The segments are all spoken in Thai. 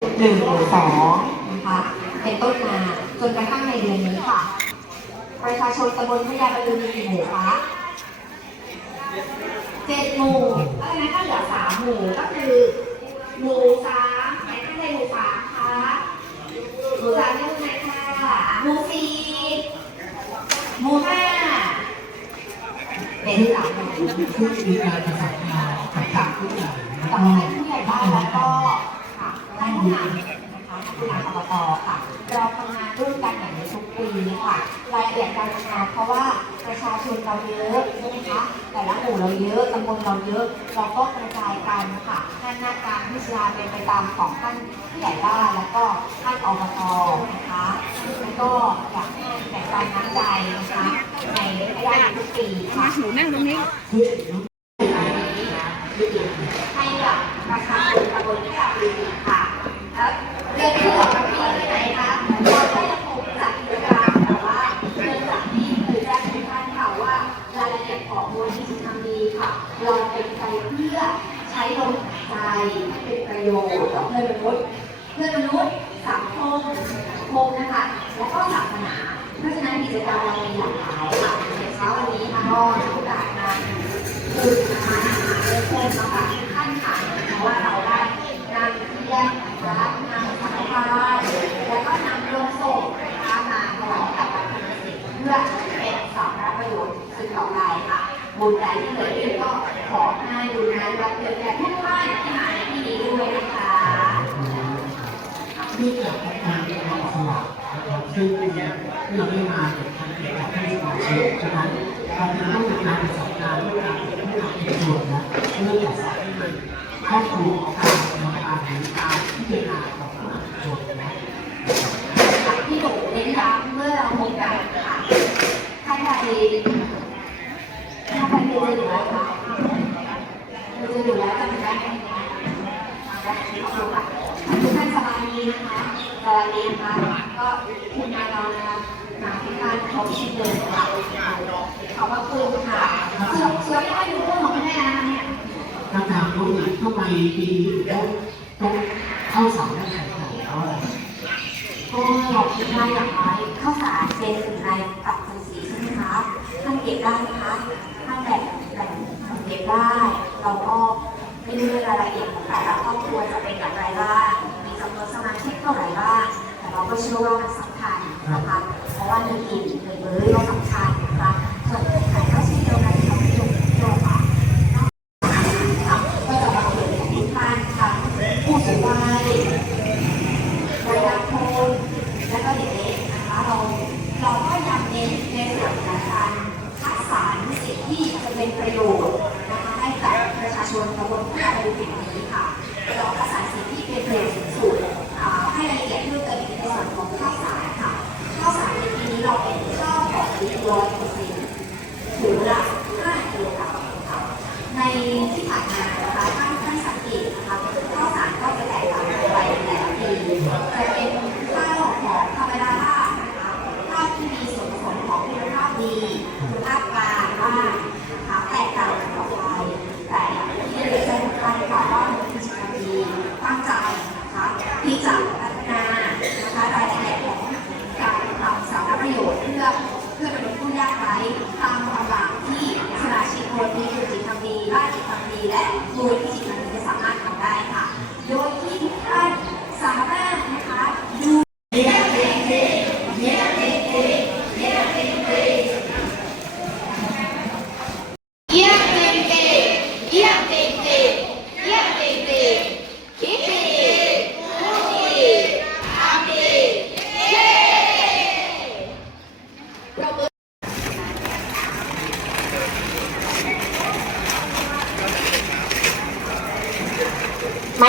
หนึ่งหรือสองนะคะเป็นต้นมาจนกระทั่งในเดือนนี้ค่ะ ประชาชนตำบลพญาบรรลือมีกี่หมู่คะเจ็ดหมู่แล้วนั้นก็เหลือสามหมู่ก็คือหมู่สามไหนท่านใดหมู่สามคะหมู่สามนี่คือไหนค่ะหมู่สี่หมู่ห้าเป็นสามหมู่ ผู้มีการประสานงานกับทางผู้ใหญ่ กับท่านผู้ใหญ่บ้านแล้วก็ ค่ะท่านผู้นำนะคะผู้นำอบตค่ะ เราทำงานร่วมกันอย่างในทุกปีค่ะ รายละเอียดการทำงานเพราะว่าประชาชนเราเยอะใช่ไหมคะ แต่ละหมู่เราเยอะตำบลเราเยอะ เราก็กระจายกันค่ะท่านหน้าการพิจารณาเป็นไปตามของท่านผู้ใหญ่บ้านแล้วก็ท่านอบตนะคะแล้วก็อยากให้แบ่งปันน้ำใจนะคะในระยะทุกปีค่ะหนูนั่งตรงนี้ ให้กับประชาชนตำบลที่เราอยู่ค่ะแล้วเรื่องที่บอกกับพี่ไหนคะเราก็ยังคงจัดกิจกรรมแต่ว่าเนื่องจากที่เคยแจ้งทุกท่านค่ะว่ารายละเอียดของมูลนิธิทำดีค่ะ เราเป็นไปเพื่อใช้ลมหายใจให้เป็นประ โยชน์ต่อเพื่อนมนุษย์ เพื่อนมนุษย์สังคมสังคมนะคะ และก็ศาสนา เพราะฉะนั้นกิจกรรมเรามีหลากหลายค่ะในเช้าวันนี้ค่ะก็โอกาสมาคือมาหาเริ่มต้นมาค่ะคะเพราะว่าเราได้นำเทียนนะคะนำสังฆทานแล้วก็นำโลงศพนะคะมาถวายกับพระพุทธศิษย์เพื่อเป็นสาระประโยชน์สืบต่อไปค่ะบุญใดที่เกิดขึ้นก็ขอให้บุญนั้นรับเกิดแก่ทุกท่านที่มาในที่นี้ด้วยนะคะ เนื่องจากการเป็นความสลับ นะครับซึ่งเป็นที่เราได้มาจากทางเกี่ยวกับท่านสมาชิกฉะนั้นเราจะต้องการประสานงานด้วยการผู้นำเอกชนนะเพื่อจัดสรรให้มันครอบคลุมการกรรมการหรือการพิจารณาของผู้นำเอกชนนะที่หนูเน้นย้ำเมื่อเราพบกันค่ะท่านใดท่านใดเรียนอยู่แล้วค่ะเรียนอยู่แล้วจำได้ไหมคะ ขอบคุณค่ะทุกท่านสบายดีนะคะสบายดีนะคะก็คุณมาเรานะคะมาที่ท่านเขาชิดเลยค่ะขอบพระคุณค่ะเสือเสือไม่ได้ดูเรื่องของแม่นะคะเนี่ยคำถามน้องหญิงทำไมปีนี้ถึงต้องต้องเข้าสารและแข่งขันเพราะอะไรก็เราคิดว่าอย่างไรข้าวสารเป็นสิ่งใดกับสิ่งสีใช่ไหมคะท่านเก็บได้ไหมคะท่านแบ่งแบ่งเก็บได้เราก็ไม่รู้รายละเอียดของแต่ละครอบครัวจะเป็น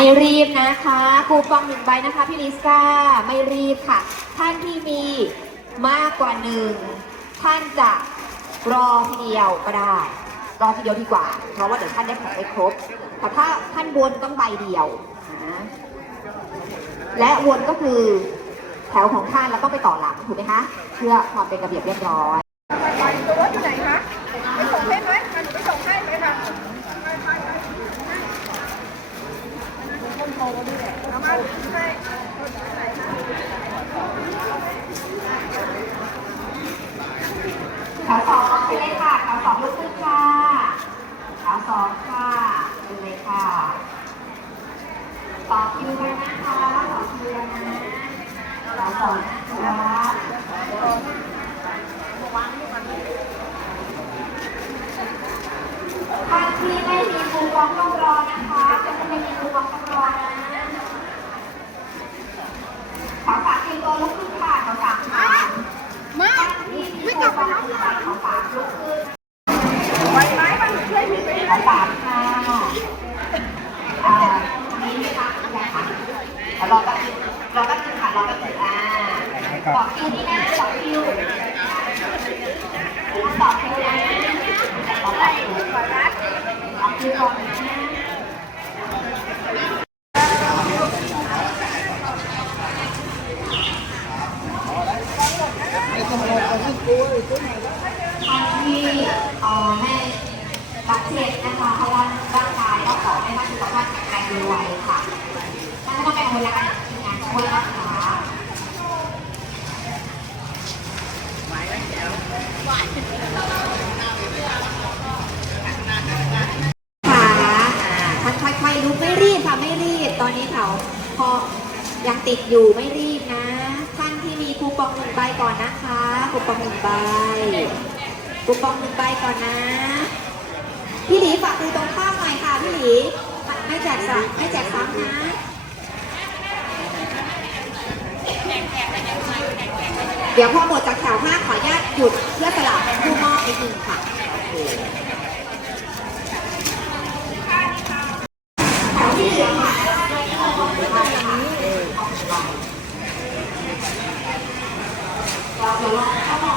ไม่รีบนะคะคูปองหนึ่งใบนะคะพี่ลิซ่าไม่รีบค่ะ ท่านที่มีมากกว่าหนึ่งท่านจะรอทีเดียวก็ได้ รอทีเดียวดีกว่า เพราะว่าเดี๋ยวท่านได้ของไม่ครบแต่ถ้าท่านวนต้องใบเดียวนะและวนก็คือแถวของท่านแล้วต้องไปต่อหลังถูกไหมคะ เพื่อความเป็นระเบียบเรียบร้อยตัวรถที่ไหนคะ แถวสองบไปเลยค่ะแถวสองลุกขึ้นค่ะแถวสองค่ะดูเลยค่ะต่อคิวกันนะคะต่อคิวนะแถวสองนะะทานที่ไม่มีคูปองต้องรอนะคะจะไม่มีคูปอง รอแป๊บนึงรอแป๊บนึงค่ะรอแป๊บนึงอ่าต่อคิวนี่นะต่อคิวต่อคิวนะต่อคิวก่อนนะต่อคิวก่อนะท่านที่เอ่อไม่บาดเจ็บนะคะเพราะว่าร่างกายก็ขอให้ท่านสุขภาพแข็งแรงดยไวค่ะ ม่ต้องไปกังวลนทีมงานช่วยรักษาค่ะท่านค่อยๆลุกไม่รีบค่ะไม่รีบ ตอนนี้เขาพอยังติดอยู่ไม่รีบนะ ท่านที่มีคูปองหนึ่งใบก่อนนะคะคูปองหนึ่งใบคูปองหนึ่งใบก่อนนะ พี่หลีฝากดูตรงข้ามหน่อยค่ะพี่หลีไม่แจกซ้ำไม่แจกซ้ำนะ ดี๋ยวพอหมดจากแถวห้าขออนุญาตหยุดเพื่อสลับผู้มอบไปหนึ่งค่ะแถวที่เหลือค่ะเราเดี๋ยวเราเข้ามา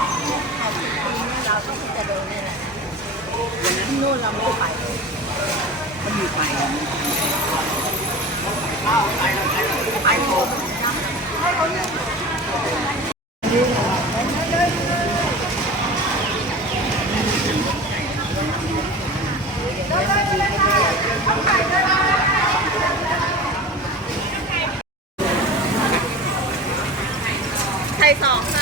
ไทย สองค่ะ